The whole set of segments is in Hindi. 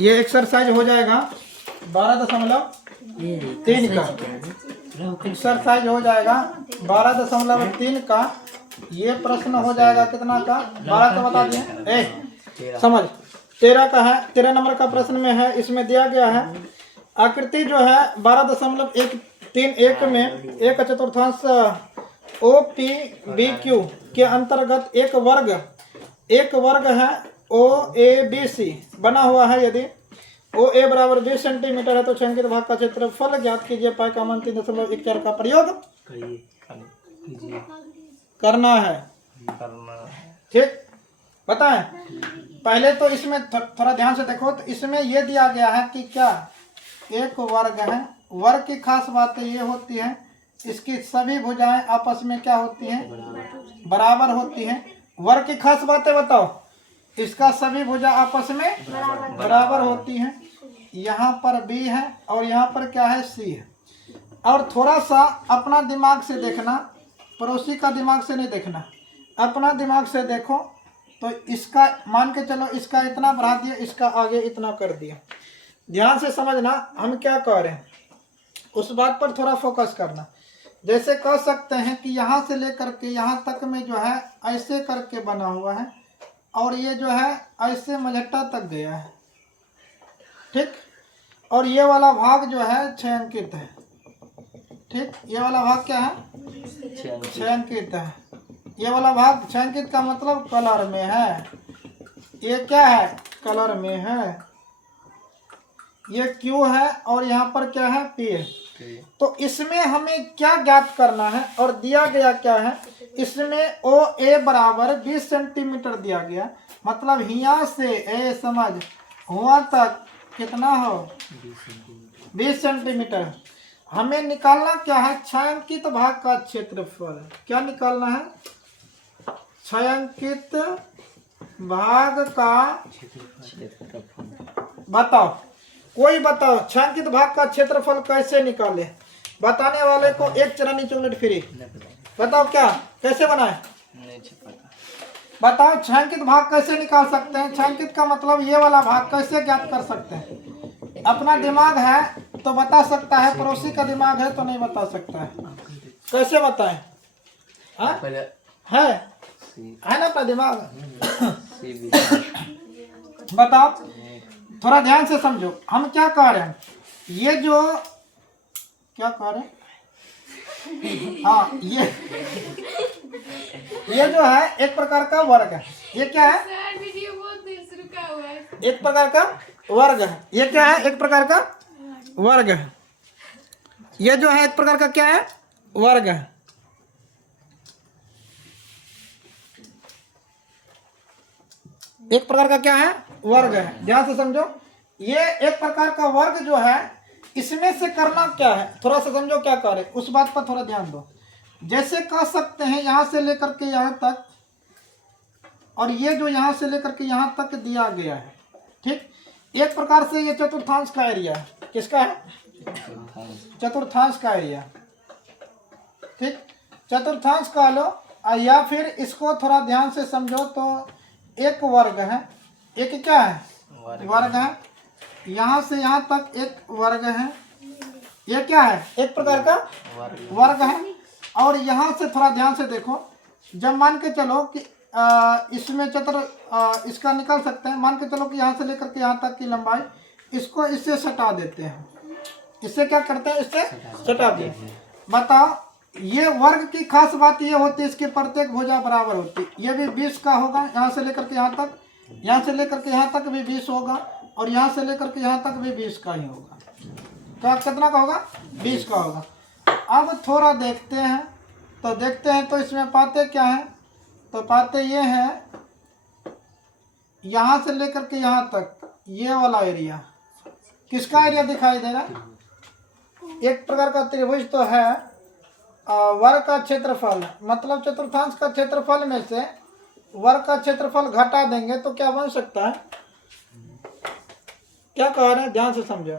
ये एक्सरसाइज हो जाएगा 12.3 का। एक्सरसाइज हो जाएगा 12.3 का। ये प्रश्न हो जाएगा कितना का? 12 का बता दिए। समझ 13 का है, 13 नंबर का प्रश्न में है। इसमें दिया गया है आकृति जो है 12.131 में एक चतुर्थांश OPBQ के अंतर्गत एक वर्ग है OABC बना हुआ है। यदि OA बराबर 20 सेंटीमीटर है तो छायांकित भाग का क्षेत्रफल ज्ञात कीजिए। पाई का मान 3.14 का प्रयोग करना है। ठीक, बताएं। पहले तो इसमें थोड़ा ध्यान से देखो। तो इसमें यह दिया गया है कि क्या एक वर्ग है। वर्ग की खास बातें ये होती है, इसकी सभी भुजाएं आपस में क्या होती हैं? बराबर होती हैं। वर्ग की खास बातें बताओ। इसका सभी भुजा आपस में बराबर होती हैं। यहाँ पर B है और यहाँ पर क्या है? C है। और थोड़ा सा अपना दिमाग से देखना, पड़ोसी का दिमाग से नहीं देखना, अपना दिमाग से देखो। तो इसका मान के चलो, इसका इतना बढ़ा दिया, इसका आगे इतना कर दिया। ध्यान से समझना हम क्या कह रहे हैं, उस बात पर थोड़ा फोकस करना। जैसे कह सकते हैं कि यहाँ से लेकर के यहाँ तक में जो है ऐसे करके बना हुआ है और ये जो है ऐसे मझट्टा तक गया है। ठीक, और ये वाला भाग जो है छायांकित है। ठीक, ये वाला भाग क्या है? छायांकित है। ये वाला भाग छायांकित का मतलब कलर में है। ये क्या है? कलर में है। ये Q है और यहाँ पर क्या है? P है। तो इसमें हमें क्या ज्ञात करना है और दिया गया क्या है? इसमें OA बराबर 20 सेंटीमीटर दिया गया। मतलब यहाँ से ए समझ वहाँ तक कितना हो? 20 सेंटीमीटर। हमें निकालना क्या है? छायांकित भाग का क्षेत्रफल। क्या निकालना है? छायांकित भाग का बताओ, कोई बताओ छायांकित भाग का क्षेत्रफल कैसे निकाले? बताने वाले को एक चरनी चॉकलेट फ्री। बताओ क्या कैसे बनाए? बताओ छायांकित भाग कैसे निकाल सकते हैं? छायांकित का मतलब ये वाला भाग कैसे ज्ञात कर सकते हैं? अपना दिमाग है तो बता सकता है, पड़ोसी का दिमाग है तो नहीं बता सकता है। कैसे बताएं? है ना अपना दिमाग? बताओ, थोड़ा ध्यान से समझो। हम क्या कह रहे हैं? ये जो क्या कह रहे हैं? हाँ, ये जो है एक प्रकार का वर्ग है। ये क्या है? एक प्रकार का वर्ग है। ये क्या है? एक प्रकार का वर्ग है। ये जो है एक प्रकार का क्या है? वर्ग है। एक प्रकार का क्या है? वर्ग है। ध्यान से समझो। ये एक प्रकार का वर्ग जो है, इसमें से करना क्या है? थोड़ा सा समझो क्या कर रहे, उस बात पर थोड़ा ध्यान दो। जैसे कह सकते हैं यहाँ से लेकर के यहाँ तक, और ये जो यहाँ से लेकर के यहाँ तक दिया गया है। ठीक, एक प्रकार से ये चतुर्थांश का एरिया है। किसका है? चतुर्थांश का एरिया। ठीक, चतुर्थांश का लो। या फिर इसको थोड़ा ध्यान से समझो तो एक वर्ग है। एक क्या है? वर्ग है। यहाँ से यहाँ तक एक वर्ग है। ये क्या है? एक प्रकार का वर्ग है। और यहाँ से थोड़ा ध्यान से देखो। जब मान के चलो कि इसमें इसका निकाल सकते हैं। मान के चलो कि यहाँ से लेकर के यहाँ तक की लंबाई, इसको इससे सटा देते हैं। इससे क्या करते हैं? इससे सटा दिए। बताओ, ये वर्ग की खास बात ये होती है, इसकी प्रत्येक भुजा बराबर होती है। ये भी 20 का होगा। यहाँ से लेकर के यहाँ तक, यहाँ से लेकर के यहाँ तक भी 20 होगा और यहाँ से लेकर के यहाँ तक भी 20 का ही होगा। क्या कितना का होगा? 20 का होगा। अब थोड़ा देखते हैं तो इसमें पाते क्या है? तो पाते ये है, यहाँ से लेकर के यहाँ तक ये वाला एरिया किसका एरिया दिखाई दे रहा है? एक प्रकार का त्रिभुज तो है। वर्ग का क्षेत्रफल मतलब चतुर्थांश का क्षेत्रफल में से वर्ग का क्षेत्रफल घटा देंगे तो क्या बन सकता है? क्या कह रहे हैं? ध्यान से समझो।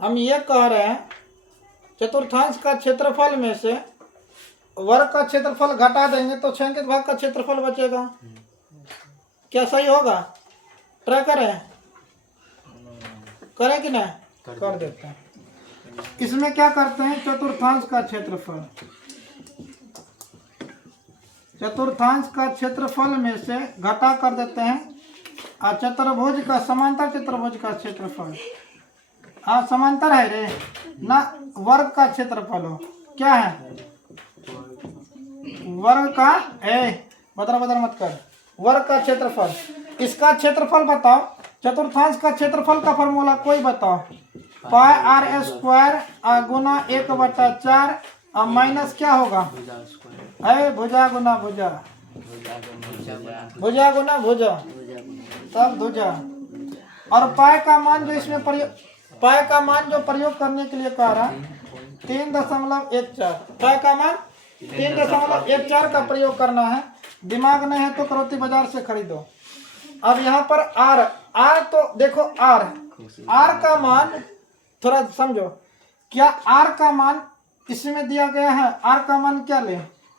हम ये कह रहे हैं चतुर्थांश का क्षेत्रफल में से वर्ग का क्षेत्रफल घटा देंगे तो छायांकित भाग का क्षेत्रफल बचेगा। क्या सही होगा? ट्राई करें। करें कि नहीं? कर देते हैं। इसमें क्या करते हैं, चतुर्थांश का क्षेत्रफल, चतुर्थांश का क्षेत्रफल में से घटा कर देते हैं और चतुर्भुज का, समांतर चतुर्भुज का क्षेत्रफल, हाँ समांतर है रे ना, वर्ग का क्षेत्रफल हो, क्या है वर्ग का, बदल मत कर, वर्ग का क्षेत्रफल, इसका क्षेत्रफल बताओ। चतुर्थांश का क्षेत्रफल का फॉर्मूला कोई बताओ। पाई आर स्क्वायर गुना 1/4 और माइनस क्या होगा, भुजा गुना भुजा, भुजा गुना भुजा, सब भुजा। और पाई का मान जो इसमें प्रयोग, पाई का मान जो प्रयोग करने के लिए कह रहा है 3.14, पाई का मान 3.14 का प्रयोग करना है। दिमाग नहीं है तो करोती बाजार से खरीदो। अब यहाँ पर आर, तो देखो आर का मान थोड़ा समझो, क्या आर का मान इसमें दिया गया है, आर का मान क्या ले,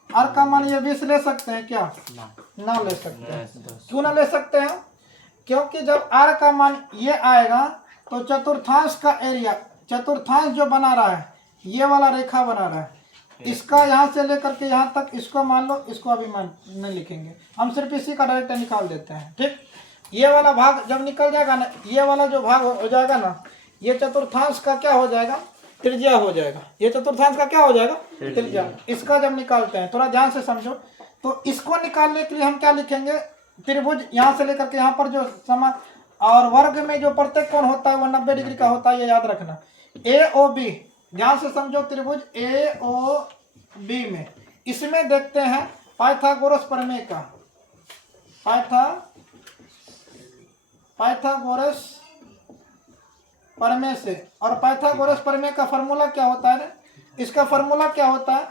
आर का मान ये 20 ले सकते हैं क्या, ना ले सकते हैं। क्यों ना ले सकते हैं, क्योंकि जब आर का मान ये आएगा तो चतुर्थांश का एरिया, चतुर्थांश जो बना रहा है ये वाला रेखा बना रहा है, इसका यहाँ से लेकर के यहाँ तक, इसको मान लो, इसको अभी मान नहीं लिखेंगे, हम सिर्फ इसी का डायरेक्ट निकाल देते हैं। ठीक, ये वाला भाग जब निकल जाएगा ना, ये वाला जो भाग हो जाएगा ना, ये चतुर्थांश का क्या हो जाएगा, त्रिज्या हो जाएगा। ये चतुर्थांश का क्या हो जाएगा, त्रिज्या। इसका जब निकालते हैं थोड़ा ध्यान से समझो, तो इसको निकालने के लिए हम क्या लिखेंगे, त्रिभुज यहाँ से लेकर के यहाँ पर जो समान, और वर्ग में जो प्रत्येक कोण होता है वो 90 डिग्री का होता है, ये याद रखना। ए ओ बी, ध्यान से समझो, त्रिभुज ए ओ बी में, इसमें देखते हैं पाइथागोरस प्रमेय का, पाइथागोरस प्रमेय से। और पाइथागोरस प्रमेय का फॉर्मूला क्या होता है, इसका फॉर्मूला क्या होता है,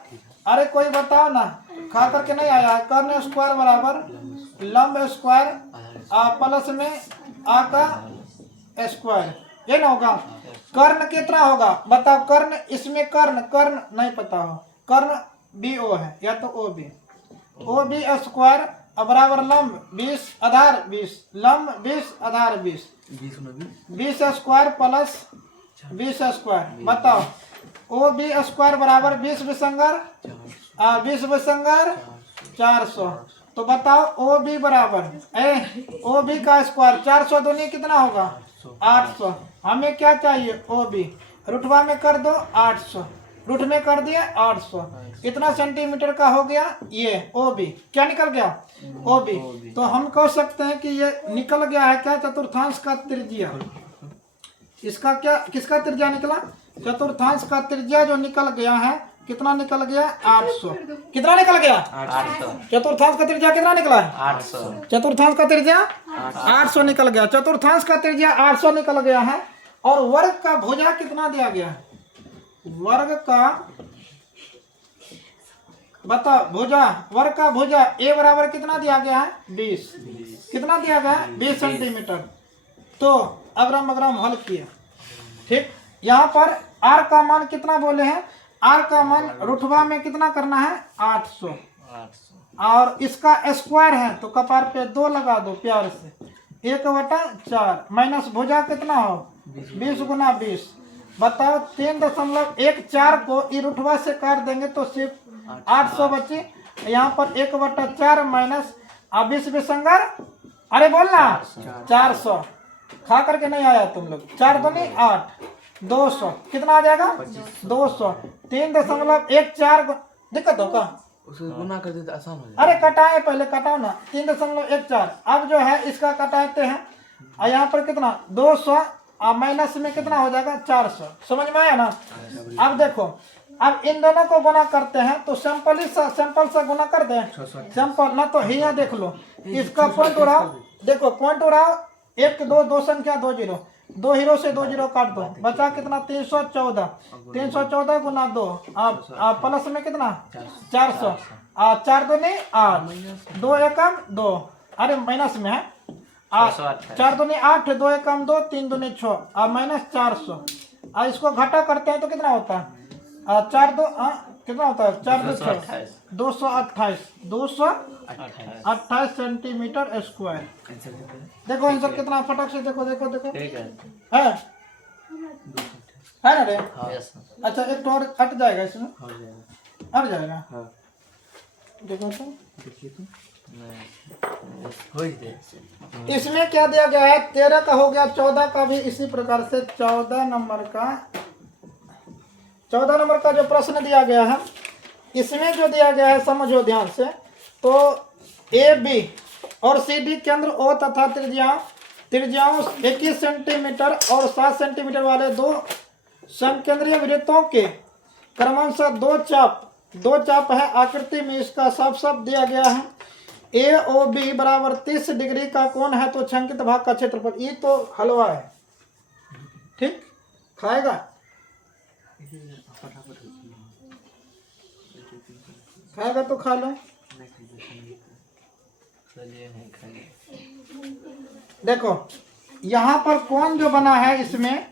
अरे कोई बताओ ना, खा करके नहीं आया है। कर्ण स्क्वायर बराबर लंब स्क्वायर प्लस में आ का स्क्वायर, ये ना होगा। कर्ण कितना होगा बताओ, कर्ण, इसमें कर्ण नहीं पता हो, कर्ण बी ओ है या तो ओ बी स्क्वायर बराबर लंब 20 आधार 20, लंब 20 आधार 20, 20 स्क्वायर प्लस 20 स्क्वायर। बताओ ओ बी स्क्वायर बराबर 20 विसंगर 400। तो बताओ ओ बी बराबर ओ बी का स्क्वायर 400 दूनी कितना होगा 800। हमें क्या चाहिए ओ बी, रुटवा में कर दो 800, रूट में कर दिया 800, इतना सेंटीमीटर का हो गया ये ओ बी। क्या निकल गया ओ बी। तो हम कह सकते हैं कि ये निकल गया है क्या, चतुर्थांश का त्रिज्या। इसका क्या, किसका त्रिज्या निकला, चतुर्थांश का त्रिज्या जो निकल गया है, कितना निकल गया 800। कितना निकल गया 800। चतुर्थांश का त्रिज्या कितना निकला है 800। चतुर्थांश का त्रिज्या 800 निकल गया, चतुर्थांश का त्रिज्या 800 निकल गया है। और वर्ग का भुजा कितना दिया गया है, वर्ग का बता, भुजा, वर्ग का भुजा ए बराबर कितना दिया गया है 20, कितना दिया गया है 20 सेंटीमीटर। तो अग्रम हल किया। ठीक, यहाँ पर आर का मान कितना बोले हैं, आर का मान रुठवा में कितना करना है 800, और इसका स्क्वायर है तो कपार पे 2 लगा दो प्यार से, 1/4 माइनस भुजा कितना हो 20 गुना 20। बताओ 3.14 को ई रुठवा से काट देंगे तो सिर्फ 800 बचे। यहाँ पर 1/4 माइनस 20 विसंगर, अरे बोलना 400, खा करके नहीं आया तुम लोग, 4 दूनी 8, 200 कितना आ जाएगा 200। 3.14 दिक्कत होगा, उसको गुना कर देते आसान हो जाए। अरे कटाए, पहले कटाओ ना 3.14। अब जो है इसका कटाते हैं, और यहाँ पर कितना 200 और माइनस में कितना हो जाएगा 400। समझ में आया ना। अब देखो, अब इन दोनों को गुना करते हैं तो सिंपल से गुना कर दें, सिंपल ना। तो यहाँ देख लो, इसका पॉइंट उड़ाओ, देखो पॉइंट उड़ाओ, 1 2 संख्या 2 जीरो, 2 हीरो से 2 जीरो काट दो, बचा कितना 314, 314 गुना 2 प्लस में कितना 400, 4 दूनी 8, 2 एकम 2, अरे माइनस में है 4 दूनी 8, 2 एकम 2, 3 दूनी 6 और माइनस 400। इसको घटा करते हैं तो कितना होता है 4 2 कितना होता है 4 2 6, 228 सेंटीमीटर स्क्वायर। देखो आंसर कितना फटक से देखो, देखो देखो है है ना रे? यस अच्छा एक तो और हट जाएगा इसमें, हो जाएगा। हट जाएगा। हाँ देखो तो देखिए तो हो ही गया। इसमें क्या दिया गया है, 13 का हो गया, 14 का भी इसी प्रकार से 14 नंबर का जो प्रश्न दिया गया है, इसमें जो दिया गया है समझो ध्यान से, तो ए बी और सी डी केंद्र ओ तथा त्रिज्याओं 21 सेंटीमीटर और 7 सेंटीमीटर वाले दो समकेंद्रीय वृत्तों के क्रमशः दो चाप है आकृति में, इसका साफ दिया गया है। ए ओ बी बराबर 30 डिग्री का कोण है, तो छंकित भाग का क्षेत्रफल, ये तो हलवा है, ठीक, खाएगा तो खा लो। देखो यहाँ पर कोण जो बना है इसमें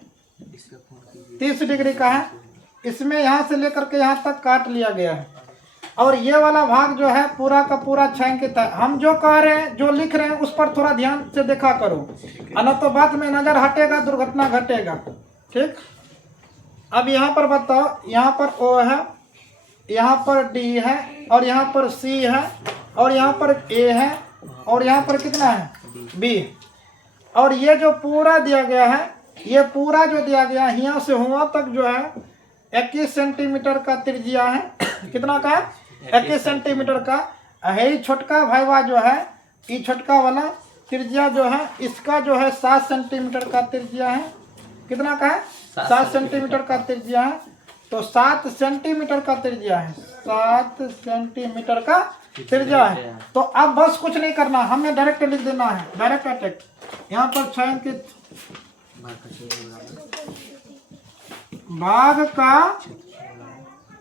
30 डिग्री का है, इसमें यहाँ से लेकर के यहाँ तक काट लिया गया है, और ये वाला भाग जो है पूरा का पूरा छायांकित है। हम जो कह रहे हैं, जो लिख रहे हैं, उस पर थोड़ा ध्यान से देखा करो, अन्य तो बात में नजर हटेगा, दुर्घटना घटेगा, ठीक। अब यहाँ पर बताओ, यहाँ पर ओ है, यहाँ पर डी है, और यहाँ पर सी है, और यहाँ पर ए है, और यहाँ पर कितना है बी, और ये जो पूरा दिया गया है, ये पूरा जो दिया गया है यहाँ से हुआ तक जो है 21 सेंटीमीटर का त्रिज्या है। कितना का है? 21 सेंटीमीटर का है। ये छोटका भाईवा जो है, ये छोटका वाला त्रिज्या जो है, इसका जो है 7 सेंटीमीटर का त्रिज्या है। कितना का है? 7 सेंटीमीटर का त्रिज्या है। तो 7 सेंटीमीटर का त्रिज्या है, 7 सेंटीमीटर का त्रिज्या है। तो अब बस कुछ नहीं करना, हमें डायरेक्ट लिख देना है, डायरेक्ट अटैक। यहाँ पर छायांकित भाग का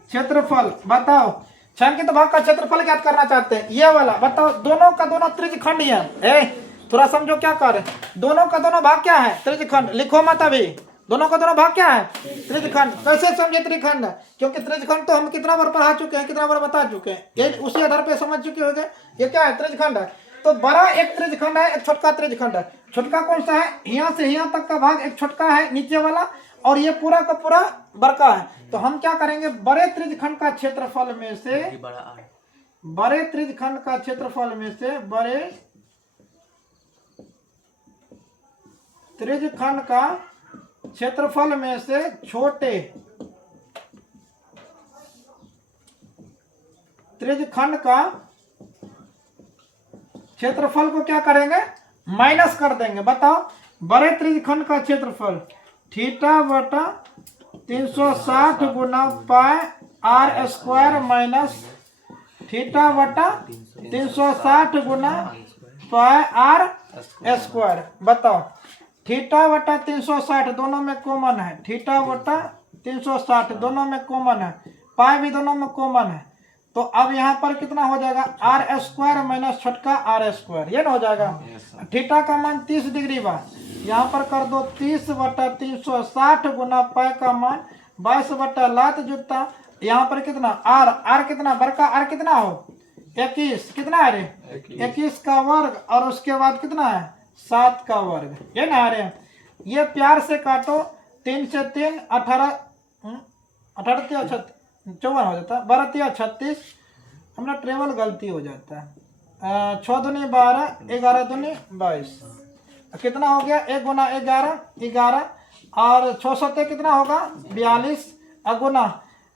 क्षेत्रफल बताओ। छायांकित भाग का क्षेत्रफल ज्ञात करना चाहते हैं, ये वाला बताओ। दोनों का दोनों त्रिज्यखंड ही है। थोड़ा समझो क्या कर रहे हैं। दोनों का दोनों भाग क्या है? त्रिज्यखंड। लिखो मत अभी। दोनों का दोनों भाग क्या है? त्रिज्यखंड। कैसे समझे त्रिज्यखंड? क्योंकि त्रिज्यखंड तो हम कितना बार पढ़ा चुके हैं, कितना बार बता चुके हैं, ये उसी आधार पे समझ चुके हो गए। ये क्या है? त्रिज्यखंड है। तो बड़ा एक त्रिज्यखंड है, एक छोटका त्रिज्यखंड है। छोटका कौन सा है? यहाँ से यहाँ तक का भाग एक छोटका है नीचे वाला, और ये पूरा का पूरा बड़का है। तो हम क्या करेंगे, बड़े त्रिज्यखंड का क्षेत्रफल में से, बड़े त्रिज्यखंड का क्षेत्रफल में से, बड़े त्रिज्यखंड का क्षेत्रफल में से छोटे त्रिज्यखंड का क्षेत्रफल को क्या करेंगे? माइनस कर देंगे। बताओ, बड़े त्रिज्यखंड का क्षेत्रफल थीटा बटा 360 गुना पाई आर स्क्वायर माइनस थीटा बटा 360 गुना पाई आर स्क्वायर। बताओ, थीटा बटा 360 दोनों में कॉमन है, थीटा बटा 360 दोनों में कॉमन है, पाई भी दोनों में कॉमन है। तो अब यहाँ पर कितना हो जाएगा? आर स्क्वायर माइनस छोटका आर स्क्वायर, ये ना हो जाएगा। थीटा का मान 30 डिग्री बा, यहाँ पर कर दो 30 बटा 360 गुना पाई का मान 22 बटा लात जुत्ता। यहाँ पर कितना? आर कितना? बड़का आर कितना हो? 21। कितना है रे? 21 का वर्ग, और उसके बाद कितना है? 7 का वर्ग, ये ना आ रहे हैं। ये प्यार से काटो, 3 से 3 18 18 54 हो जाता है, 12 3 36। हमारा ट्रेवल गलती हो जाता है। 6 दूनी 12, 11 दूनी 22। कितना हो गया? 1 गुना 11 11, और 6 सत्ते कितना होगा? 42 गुना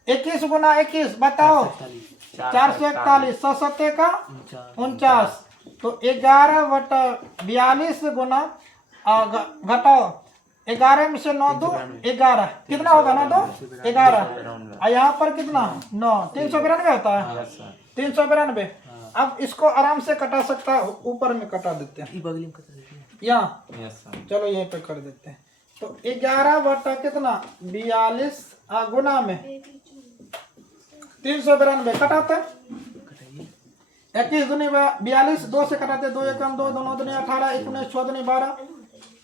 21 गुना 21 बताओ 441, 6 सत्ते का 49। तो 11 बटा 42 गुना घटाओ 11 में से 9 2 11, कितना होगा? 9 2 11, और यहाँ पर कितना? 9 392 होता है, 392। अब इसको आराम से कटा सकता है, ऊपर में कटा देते हैं यहाँ, चलो यहीं पे कर देते हैं। तो 11 बटा कितना? 42 गुना में 392 कटाते हैं। 21 दूनी 42, 2 से कटाते, 2 1 2 2 दूनी 18, 19 6 दूनी 12।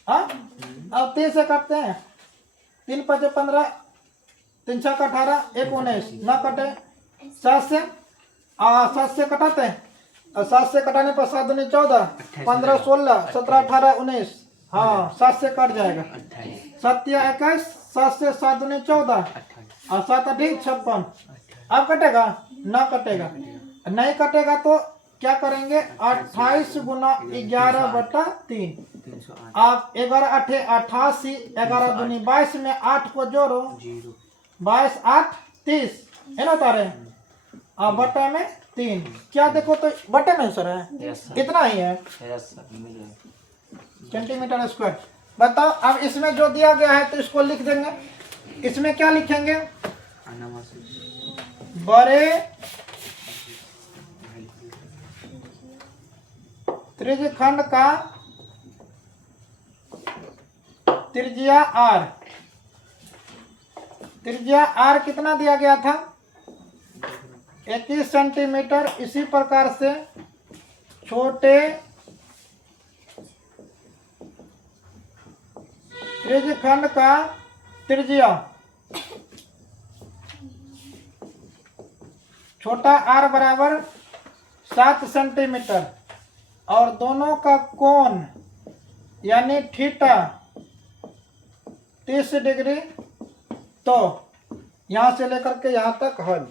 हाँ, अब 3 से काटते हैं, 3 5 15, 3 6 का 18, 1 19 ना कटे। 7 से कटाते हैं, और 7 से कटाने पर 7 दूनी 14, 15 16 17 18 19 हाँ 7 से कट जाएगा। 28 7 या 21, 7 से 7 दूनी 14 28 और 7 अधिक 56। अब कटेगा ना, कटेगा नहीं कटेगा तो क्या करेंगे 28 गुना 11/3। 308 आप 11 8 88, 11 दूनी 22 में 8 को जोड़ो 0 22 8 30 है ना तारे। अब बटे में 3 क्या देखो तो बटे में सर है यस सर इतना ही है यस सर मिल गया सेंटीमीटर स्क्वायर। बताओ अब इसमें जो दिया गया है तो इसको लिख देंगे। इसमें क्या लिखेंगे बड़े त्रिज्यखंड का त्रिज्या r, त्रिज्या r कितना दिया गया था 21 सेंटीमीटर। इसी प्रकार से छोटे त्रिज्यखंड का त्रिज्या छोटा r बराबर 7 सेंटीमीटर और दोनों का कोण यानी थीटा 30 डिग्री। तो यहाँ से लेकर के यहाँ तक हल।